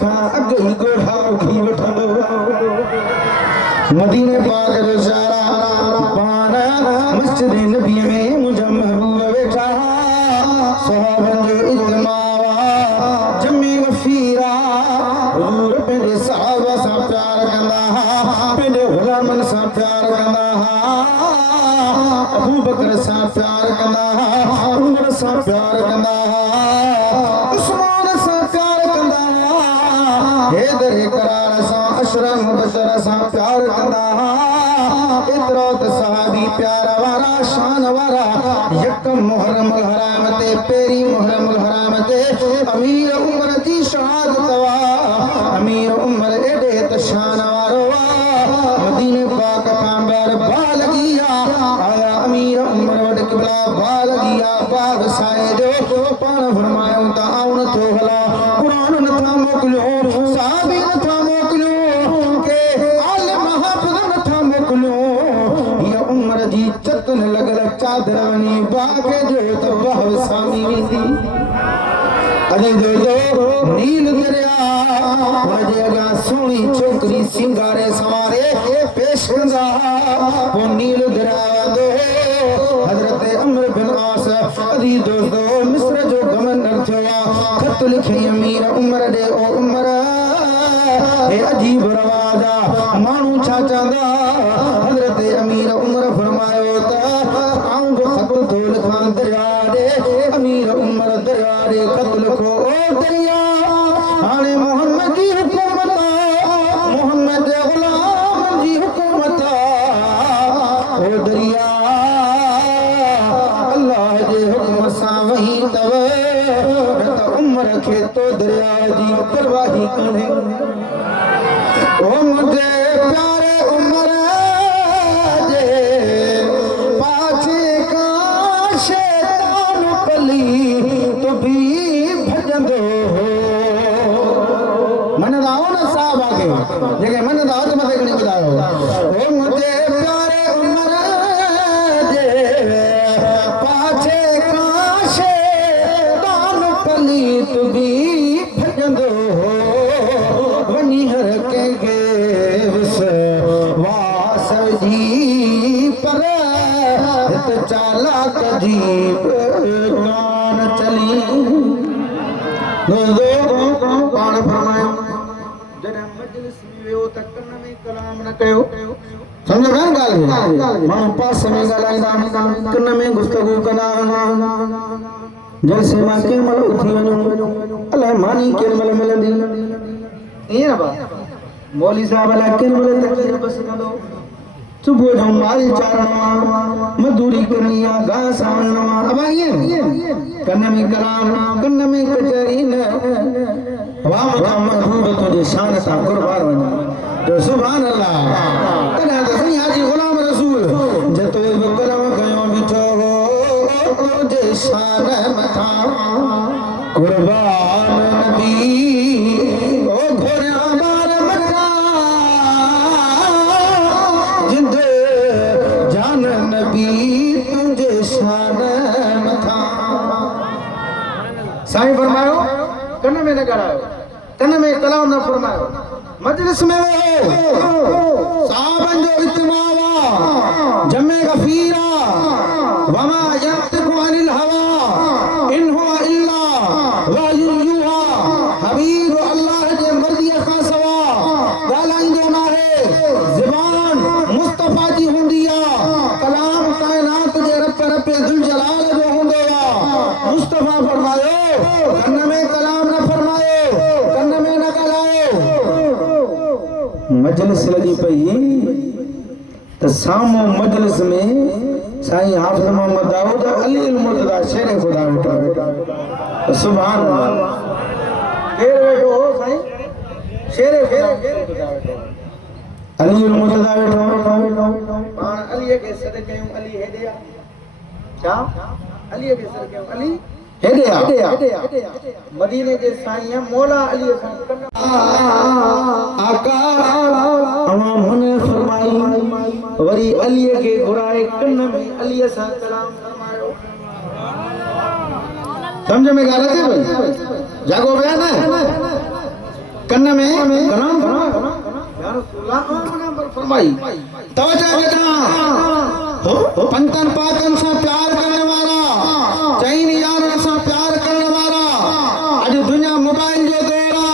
सा अगई गोढ़ा उठी वठंदो मदीने पाक जो सारा पाना मस्जिद नबी में मुझे महबूब वेठा सहाबन जो इज्तिमावा जमी गफीरा हुजूर पंहिंजे सहाबा सां प्यार कंदा पंहिंजे गुलामन सां प्यार कंदा अबू बकर सां प्यार कंदा उमर सां प्यार कंदा उस्मान सां प्यार कंदा हैदर करार सां अशरफ मुबशर सां प्यार कंदा एतिरो त सहाबी प्यार वारा शान वारा यकम मुहर्रम अल हराम ते पेरी मुहर्रम अल हराम ते अमीर उमर जी शहादत वा अमीर उमर एडे त शान वारो मदीने पाक खां ॿाहिरि बाह लॻी आया अमीर उमर वटि क़िबला बाह लॻी बाह वसाए जो पाण फरमायो त आउं नथो हलां क़ुरान नथा मोकिलियो साहबी नथा मोकिलियो के आलिम हाफ़िज़ नथा मोकिलियो हीअ उमर जी चतन लॻल चादर वञी बाह खे ॾियो त बाह वसामी वेंदी अॼु जो नील दरिया हुनजे अॻियां सुहिणी छोकिरी सिंगारे सवारे पेश कंदा पोइ नील दरिया वेंदो हज़रत अमर बिन आस अदी दोस्तो मिस्र जो गवर्नर थियो ख़त लिखी अमीर उमर ॾे ओ उमर हे अजीब रवाज माण्हू छा चवंदा हज़रत अमीर उमर फरमायो त आऊं बि ख़त थो लिखां दरिया ॾे अमीर उमर दरिया ॾे ख़त लिखो ओ दरिया हाणे मोहम्मद जी हुकूमत मोहम्मद गुलाम जी हुकूमत ओ दरिया अल्लाह जे हुक्म सां वही तव त उमर खे तो दरिया जी परवाही कोन्हे ओ मुंहिंजे प्यारे उमर जे पाछे का शैतान पली तो भी भजंदो मनदा हो न साहब आगे जेके मनदा हो त मथे खणी ॿुधायो ओ मुंहिंजे प्यारे उमर जे पाछे का शैतान पली तो भी भजंदो वञी हर कंहिंखे विश्वास जी पर हित चालाक जी कान चली पाण फरमायो जॾहिं मजलिस में वियो त कन में कलाम न कयो सम्झो न ॻाल्हि माण्हू पास में ॻाल्हाईंदा कन में गुफ़्तगू कंदा जलसे मां कंहिं महिल उथी वञूं अलाए मानी केॾी महिल मिलंदी ईअं बा मौली साहब अलाए केॾी महिल तकलीफ़ बस कंदो सुबुह जो माल चारणो आहे मजदूरी करणी आहे घास आणणो आहे अब ईअं कन में कलाम कन में कचहरी न वाह खां महबूब तुंहिंजे शान सां कुर्बान वञा जो सुभान अल्लाह तॾहिं त साईं हाजी गुलाम रसूल जतो बि कलम कयो बीठो हो तुंहिंजे शान मथां कुर्बान नबी ओ घोरिया बार मथा जिंद जान नबी तुंहिंजे शान मथां साईं फरमायो कन में न ॻाल्हायो कन में कलाम न फरमायो मजलिस में वेहो साहबन जो इत्तिमा जमे गफीरा वमा यंतिकु अनिल हवा इन हुवा इल्ला वहयु युहा हबीब अल्लाह जे मर्ज़ी खां सवा ॻाल्हाईंदो न आहे ज़बान मुस्तफा जी हूंदी आहे कलाम काइनात जे रब दुल जलाल जो हूंदो आहे मुस्तफा फरमायो कन में कलाम न फरमायो कन में न ॻाल्हायो मजलिस लगी पई त सामो मजलिस में साईं हाफ़िज़ मोहम्मद दाऊद अली अल मुर्तज़ा शेर खुदा वेठा सुभान अल्लाह केर वेठो हो साईं शेर खुदा वेठो अली अल मुर्तज़ा वेठो पाण अली के सद कयूं अली हेॾे आ छा अली के सद कयूं अली हेॾे आ मदीने जे साईं मौला अली सां आका अवा मने फरमाई वरी अली के घुराए कन में अली सां कलाम फरमायो समझ में ॻाल्हि अचे जागो पिया न कन में कलाम या रसूल अल्लाह फरमाई तवज्जो बेटा हो पंतन पाकन से प्यार करने वाला चईन यारन से प्यार करने वाला आज दुनिया मोबाइल जो दौरा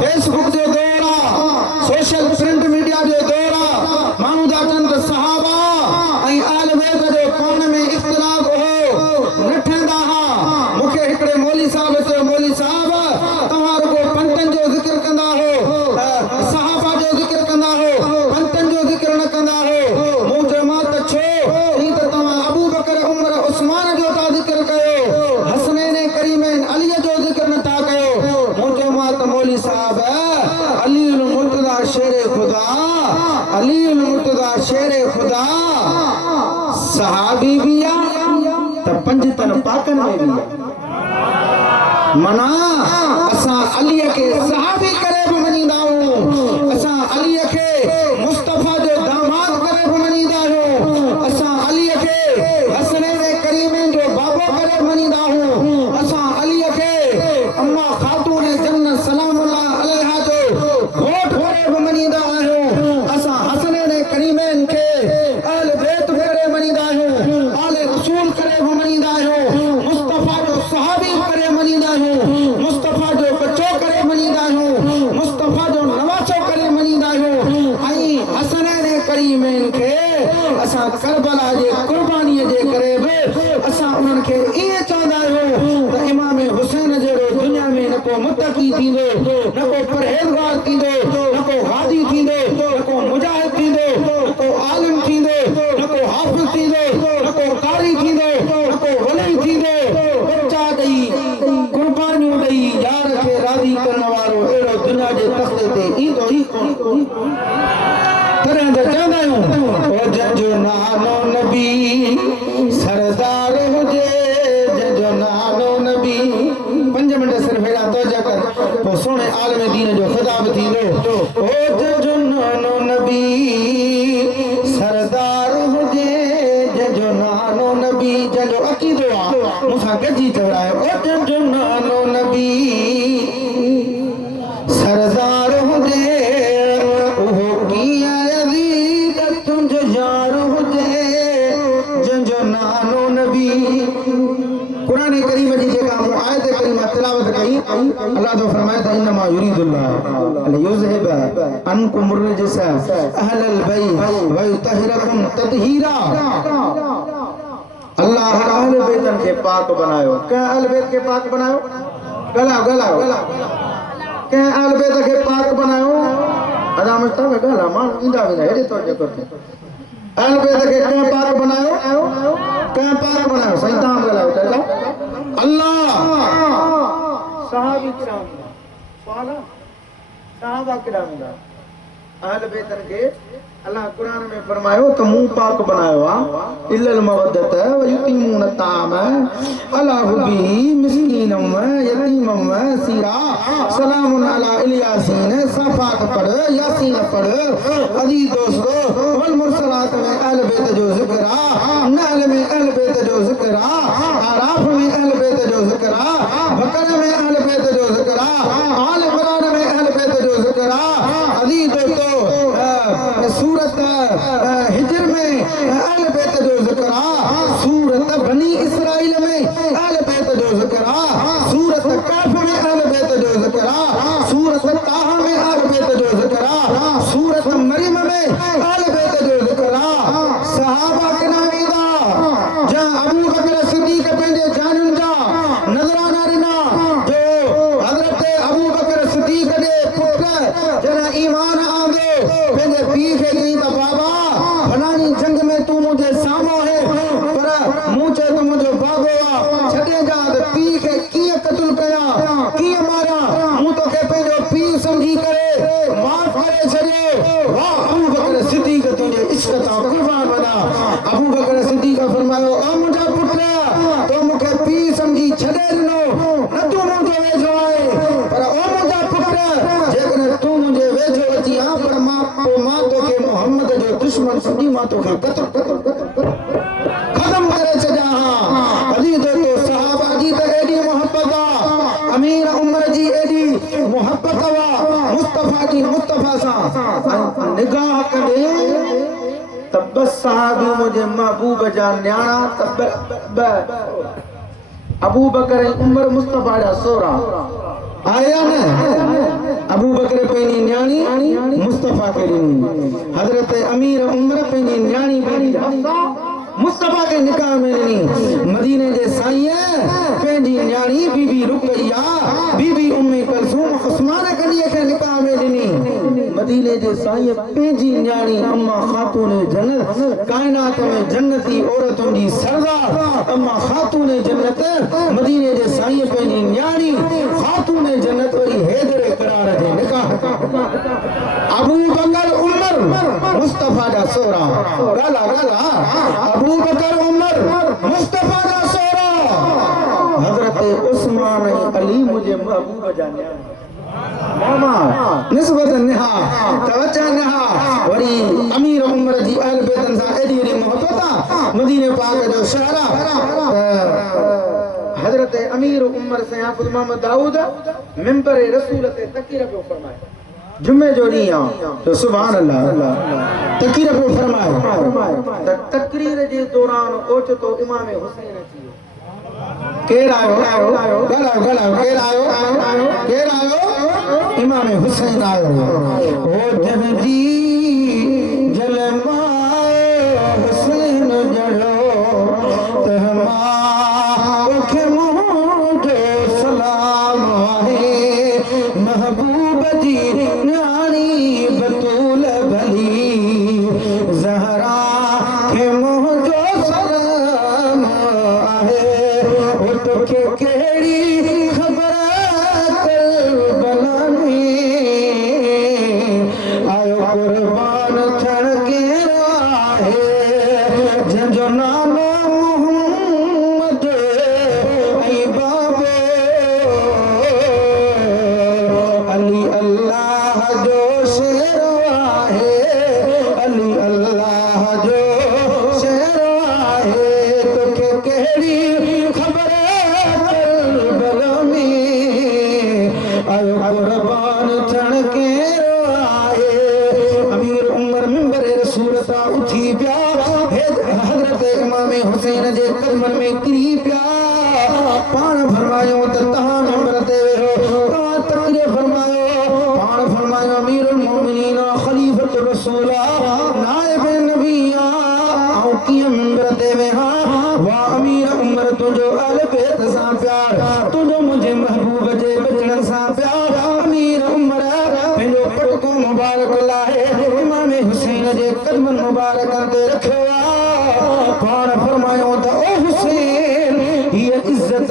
फेसबुक जो दौरा सोशल प्रिंट मीडिया जो दौरा मानू जा चंद सहाबा ऐं आल बैत जो कौन में इख्तिलाफ हो नठंदा हा मुखे हिकड़े मौली साहब चयो मौली साहब तव्हां रुगो पंतन जो ज़िक्र कंदा हो सहाबा जो ज़िक्र कंदा हो पंतन जो ज़िक्र न कंदा हो मूं चयोमांसि त छो ही त तव्हां अबू बकर उमर उस्मान जो था ज़िक्र कयो हसनैन करीमैन अली जो ज़िक्र न था कयो मूं चयोमांसि त मौली साहब अली मुर्तज़ा शेर खुदा अली मुर्तज़ा शेर खुदा सहाबी भी आ त पंजतन पाकन में भी मना असा अली के सहाबी करे भी मनींदा आहियूं असा अली के मुस्तफा जो दामाद करे भी मनींदा आहियूं असा अली के हसनैन करीमैन जो बाबो करे मनींदा आहियूं असा अली के अम्मा खातून जन्नत सलामुल्लाह अलैहा जो घोट करे भी मनींदा आहियूं असा हसनैन करीमैन के अहल बैत करे मनींदा आहियूं आले रसूल करे भी मनींदा आहियूं मुस्तफा जो सहाबी करे मनींदा आहियूं मुस्तफा जो बच्चो करे मनींदा आहियूं मुस्तफा जो नवाचो करे मनींदा आहियूं ऐं हसनैन करीमैन के असां करबला जे कुर्बानीअ जे करे बि असां उन्हनि खे ईअं चवंदा आहियूं त इमाम हुसैन जहिड़ो दुनिया में न को मुतक़ी थींदो न को परहेज़गार थींदो न को गादी थींदो न को मुजाहिद थींदो न को आलिम थींदो न को हाफ़िज़ थींदो न को कारी थींदो न को वली थींदो बच्चा ॾेई कुर्बानियूं ॾेई यार खे राज़ी करण वारो अहिड़ो दुनिया जे तख़्ते ते ईंदो ई कोन तॾहिं त चवंदा आहियूं ओ जंहिंजो नालो नबी सरदार हुजे जंहिंजो नालो नबी 5 मिंट सिर्फ़ हेॾा तवज्जो कर पोइ सुहिणे आलिम दीन जो ख़िताब थींदो ओ जंहिंजो नालो नबी सरदार हुजे जंहिंजो नालो नबी जंहिंजो अक़ीदो आहे मूंसां गॾिजी चवरायो ओ जंहिंजो नालो नबी सरदार हुजे उहो कीअं यज़ीद तुंहिंजो यार हुजे जंहिंजो नालो नबी कुरान करीम जी जेका आयत करीमा तिलावत कई अल्लाह तो फरमाए था इन्नमा युरीदुल्लाह लियुज़हिब अन्कुम रिजस अहलल बैत व युतहिरकुम ततहीरा अल्लाह अहल बैतन के पाक बनायो क्या अहल बैत के पाक बनायो गला क्या अहल बैत के पाक बनायो अदा मुस्तफा गला मान इंदा वेंदा हेडे तो करते अहल बैत के क्या पाक बनायो सैतान गला अल्लाह सहाबी किराम वाला सहाबा किराम दा अहल बैतन के अल्लाह कुरान में फरमायो तो मुंह पाक बनायो आ इल्लल मवद्दत व युतीमुन ताम अला हुबी मिस्कीनम व यतीमम व सीरा सलामुन अला इलियासीन सफात पढ़ यासीन पढ़ अजीज दोस्तों वल मुरसलात में अहल बैत जो जिक्र आ नहल में अहल बैत जो जिक्र आ आराफ में अहल बैत जो जिक्र आ बकरा में अहल बैत जो जिक्र आ आल इमरान में अहल बैत जो जिक्र आ अजीज दोस्तों सूरत हिजर में अहल बैत जो जिक्र आ सूरत बनी इसराइल में अहल बैत जो जिक्र आ सूरत कहफ में अहल बैत जो जिक्र आ सूरत ताहा में अहल बैत जो जिक्र आ सूरत मरियम में अहल बैत जो जिक्र आ सहाबा के नामी दा जहां अबू बकर सिद्दीक पंहिंजे जानन जा नज़राना ॾिना जो हज़रत अबू बकर सिद्दीक जे पुट जॾहिं ईमान आंदो पंहिंजे पीउ खे चई त बाबा फलानी जंग में तू मुंहिंजे साम्हूं है पर मूं चयो त मुंहिंजो बाबो आहे छॾे जा त पीउ खे कीअं क़त्ल कयां कीअं मारियां मूं तोखे पंहिंजो पीउ सम्झी करे माफ़ करे छॾियो वाह अबू बकर सिद्दीक तुंहिंजे इश्क तां कुर्बान वञा अबू बकर सिद्दीक फरमायो ओ मुंहिंजा पुट तो मूंखे पीउ सम्झी छॾे ॾिनो न तूं मुंहिंजो वेझो आहे पर ओ मुंहिंजा पुट जेकॾहिं तूं मुंहिंजे वेझो अची आ पर मां तोखे मोहम्मद जो दुश्मन सम्झी मां तोखे खत्म करे छॾियां हा अजीज दोस्तों सहाबा जी त एॾी मोहब्बत आहे अमीर उमर जी एॾी मोहब्बत वा मुस्तफा जी मुस्तफा सा निगाह करे तब साहबी मुझे महबूब जा न्याणा तब अबू बकर उमर मुस्तफा जा सोरा आया न अबू बकर पेनी न्याणी मुस्तफा के हजरत अमीर उमर पेनी न्याणी पेनी मुस्तफा के निकाह में नी मदीने जे साईं पेंजी न्याणी बीबी रुकैया बीबी उम्मे कुलसूम उस्मान कलिए के निकाह में नी मदीने जे साईं पेंजी न्याणी अम्मा खातून जन्नत कायनात में जन्नती औरतों दी सरदार अम्मा खातून जन्नत मदीने जे साईं पेंजी न्याणी खातून जन्नत वरी हैदर करार जे निकाह अबू बकर उमर मुस्तफा जा सोरा गाला गाला अबू बकर उमर मुस्तफा का सोरा हजरत उस्मान अली मुझे महबूब जाने मामा निस्बत निहा तवज्जो निहा वरी अमीर उमर जी अहल बैतन सा एडी एडी मोहब्बत मदीने पाक जो शहरा हजरत अमीर उमर से हाफिज मोहम्मद दाऊद मिंबर रसूल ते तकीर पे फरमाए जुम्मे जो ॾींहुं तो सुभान अल्लाह तकरीर पे फरमाए तकरीर जे दौरान ओचतो इमाम हुसैन अची केर आयो गलायो केर आयो इमाम हुसैन आयो ओ जहजी जलमा हुसैन जड़ो तहमा ओखे मुझे सलाम है महबूब जी न्याणी बतूल भली ज़हरा के मुझो सलाम आहे ओ तोखे केड़ी खबर करबला में आयो कुर्बान थियण केरो आहे जंहिंजो नालो मुहम्मद ऐं बाबो अली अल्लाह जो शेरो आहे अली अल्लाह जो शेरो आहे तोखे कहिड़ी ख़बर करबला में आयो कुर्बान थियण केरो आहे अमीर उमर मिंबर रसूल ता उठी पिया हजरत इमाम हुसैन जे कदमन में किरी पिया पाण फरमायो त तहां मिंबर ते वेहो तहां तकरीर फरमायो पाण फरमायो अमीरुल मोमिनीन खलीफतुर रसूल नाइब नबिया औ कीअं मिंबर ते वेहा वाह अमीर उमर तुंहिंजो अहल बैत सां प्यार तुंहिंजो मुंहिंजे महबूब जे बचड़नि सां प्यार अमीर उमर पंहिंजो पटको मुबारक लाहे इमाम हुसैन जे कदमनि मुबारकनि ते रखियो आहे पाण फरमायो त ओ हुसैन हीअ इज़त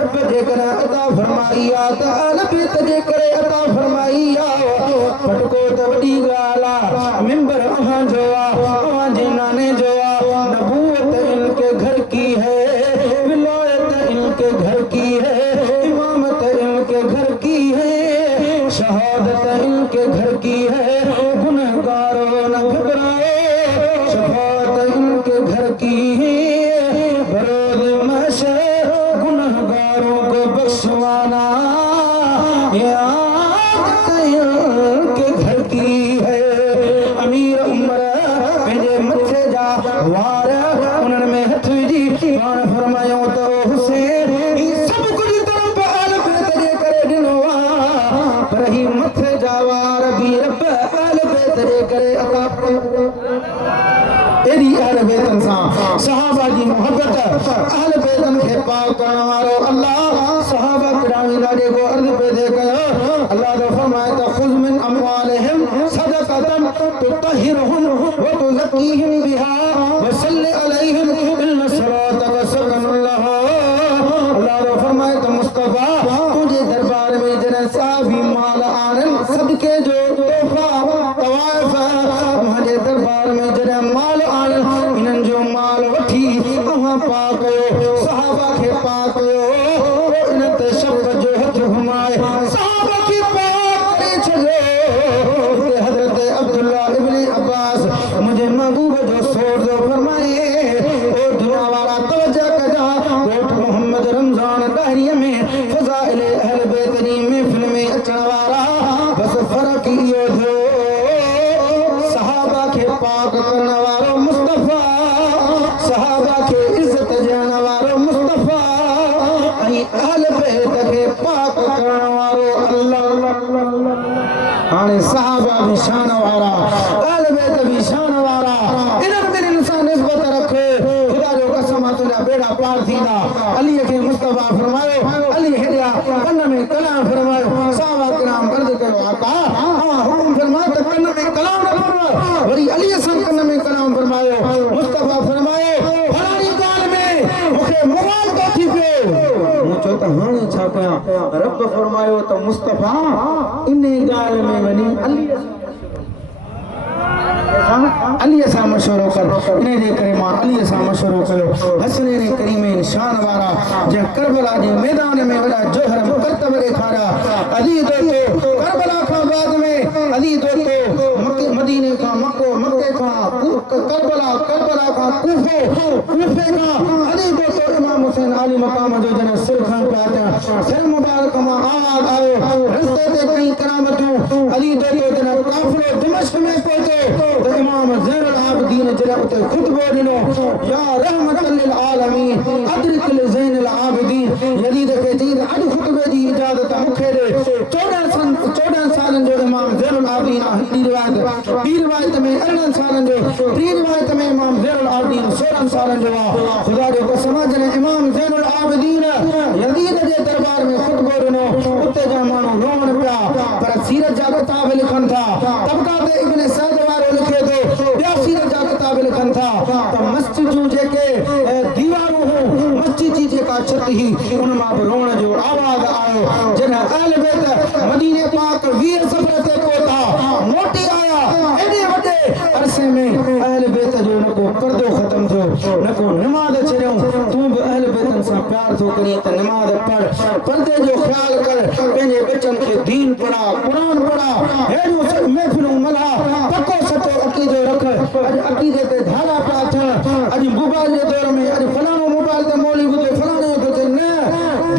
रब जे करे अता फरमाई आहे त अहल बैत जे करे अता फरमाई आहे पटको त वॾी ॻाल्हि आहे मिंबर अव्हांजो आहे अव्हांजे नाने जो आहे नबूवत इनके घर की है विलायत इनके घर की है इमामत इनके घर की है शहादत इनके घर की है गुनहगारों न घबराओ शफाअत इनके घर की है बरोज महशर गुनहगारों को बख्शवाना ये आदत इनके घर की है अमीर उमर पंहिंजे मथे जा वार उन्हनि में हथ विझी पाण फरमायो त हुसैन ही सभु कुझु तरफ अहल बैत जे करे ॾिनो आहे पर ही मथे जा वार बि रब अहल बैत जे करे अता एडी अहल बैतन सां सहाबा जी मोहब्बत अहल बैतन खे पाक करण वारो अल्लाह सहाबा किरामी ॾाढे को अर्ज़ पैदा कयो अल्लाह तो फरमाए त खुज़ मिन अमवालिहिम सदक़तन तुतहिरुहुम व तुज़क्कीहिम बिहा व सल्लि अलैहिम इन्न सलातक सकनुन लहुम अल्लाह तो फरमाए त मुस्तफा तुझे दरबार में जने साहबी माल आणन सदके जो तोहफा तवाइफ हमारे दरबार में जने माल आणन इन्हनि जो माल वठी अहां पाक कयो सहाबा खे पाक कयो इन ते शब्द जो हथ घुमाए सहाबा खे पाक करे छॾियो हज़रत अब्दुल्ला इब्न अब्बास मुझे महबूब जो सोर जो फरमाए ओ दुनिया वाला तवज्जो कजा मोहम्मद रमजान दाहिरी में फज़ाइल अहल बैत जी महफिल में अचण वारा बस फर्क इहो थियो सहाबा खे पाक करण वारो मुस्तफा सहाबा खे इज्जत ॾियण वारो मुस्तफा ऐं अहल बैत खे पाक करण वारो अल्लाह हाणे सहाबा भी शान वारा अहल बैत भी शान वारा इन्हनि ॿिन्हिनि सां निस्बत रख ख़ुदा जो कसम तुंहिंजा बेड़ा पार थींदा अलीअ खे मुस्तफा फरमायो अली हेॾिया कन में कलाम फरमायो सहाबा किराम अर्ज़ कयो आका हुकुम फरमायो त कन में कलाम न फरमायो वरी अलीअ सां कन में कलाम फरमायो मुस्तफा फरमायो फलाणी ॻाल्हि में मूंखे मुवाल थो थी पियो मूं चयो त हाणे छा कयां रब फरमायो त मुस्तफा इन ॻाल्हि में वञी अलीअ सां मशवरो कर इन जे करे मां अलीअ सां मशवरो कयो हसनैन करीमैन शान वारा जंहिं करबला जे मैदान में वॾा जोहर मुकतब ॾेखारिया अली दोस्तो करबला खां बाद में अली दोस्तो मदीने खां मक्को मक्के खां करबला करबला खां कूफे कूफे खां अली दोस्तो इमाम हुसैन आली मकाम जो जन सिर खण पिया अचनि सिर मुबारक मां आवाज़ आयो रस्ते ते कई करामतूं अली दोस्तो जन काफ़िलो दिमश्क में पहुतो त इमाम ज़ैनुल आबिदीन जॾहिं उते ख़ुतबो ॾिनो या रहमतल लिल आलमीन अदरिक लिल ज़ैनुल आबिदीन यज़ीद खे चई अॼु ख़ुतबे जी इजाज़त मूंखे ॾे 14 सालनि जो इमाम ज़ैनुल आबिदीन हिकिड़ी रिवायत ॿी रिवायत में 18 सालनि जो टी रिवायत में इमाम ज़ैनुल आबिदीन 16 सालनि जो आहे ख़ुदा जो कसम जॾहिं इमाम ज़ैनुल आबिदीन यज़ीद जे दरबार में ख़ुतबो ॾिनो उते जा माण्हू रोअण पिया पर सीरत जा किताब लिखनि था तबक़ात इब्न सअद वारो लिखे थो ॿिया सीरत जा किताब लिखनि था त मस्जिद जूं जेके दीवारूं हुयूं मस्जिद जी जेका छत हुई उन मां बि रोअण जो आवाज़ आयो जॾहिं अहल बैत मदीने पाक 20 सफ़र ते पहुता मोटी आया एॾे वॾे अरसे में अहल बैत जो न को पर्दो ख़तम थियो न को नमाज़ छॾियऊं तूं बि अहल बैतनि सां प्यार थो करीं त नमाज़ पढ़ पर्दे जो ख़्यालु कर पंहिंजे बचनि खे दीन पढ़ा क़ुर पढ़ा अहिड़ियूं महफ़िलूं मल्हा पको सचो अक़ीदो रख अॼु अक़ीदे ते धारा पिया थियनि अॼु मोबाइल जे दौर में अॼु फलाणो मोबाइल ते मौली ॿुधे फलाणे खे चए न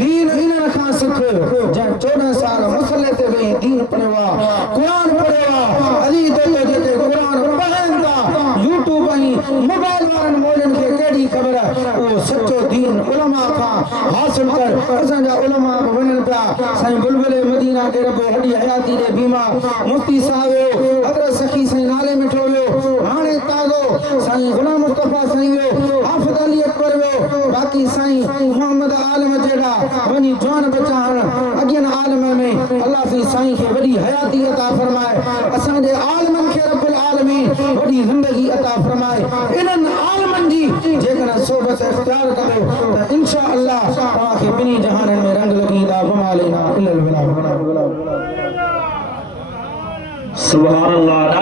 दीन इन्हनि खां सिख जंहिं 14 साल मसले ते वेही दीन पढ़ियो आहे क़ुर पढ़ियो आहे अली दोस्तो जेके क़ुर पढ़नि था यूट्यूब ऐं मोबाइल वारनि मौलियुनि खे कहिड़ी ख़बर उहो सचो दीन उलमा खां हासिल कर असांजा उलमा बि वञनि पिया साईं बुलबुल मदीना खे रब हॾी हयाती ॾे बीमार मुफ्ती साहिब हज़रत सखी साईं नाले मिठो वियो हाणे ताज़ो साईं गुलाम मुस्तफा साईं वियो हाफ़िज़ अली अकबर वियो बाक़ी साईं मोहम्मद आलम जहिड़ा वञी जवान बचा अॻियनि आलम में अल्लाह साईं खे वॾी हयाती अता फरमाए असांजे आलमनि खे रब्बुल आलमीन वॾी ज़िंदगी अता फरमाए इन्हनि आलमनि जी जेकॾहिं सोबत इख्तियार कयो त इंशा अल्लाह तव्हांखे ॿिन्ही जहाननि में रंग लॻींदा सुभान अल्लाह।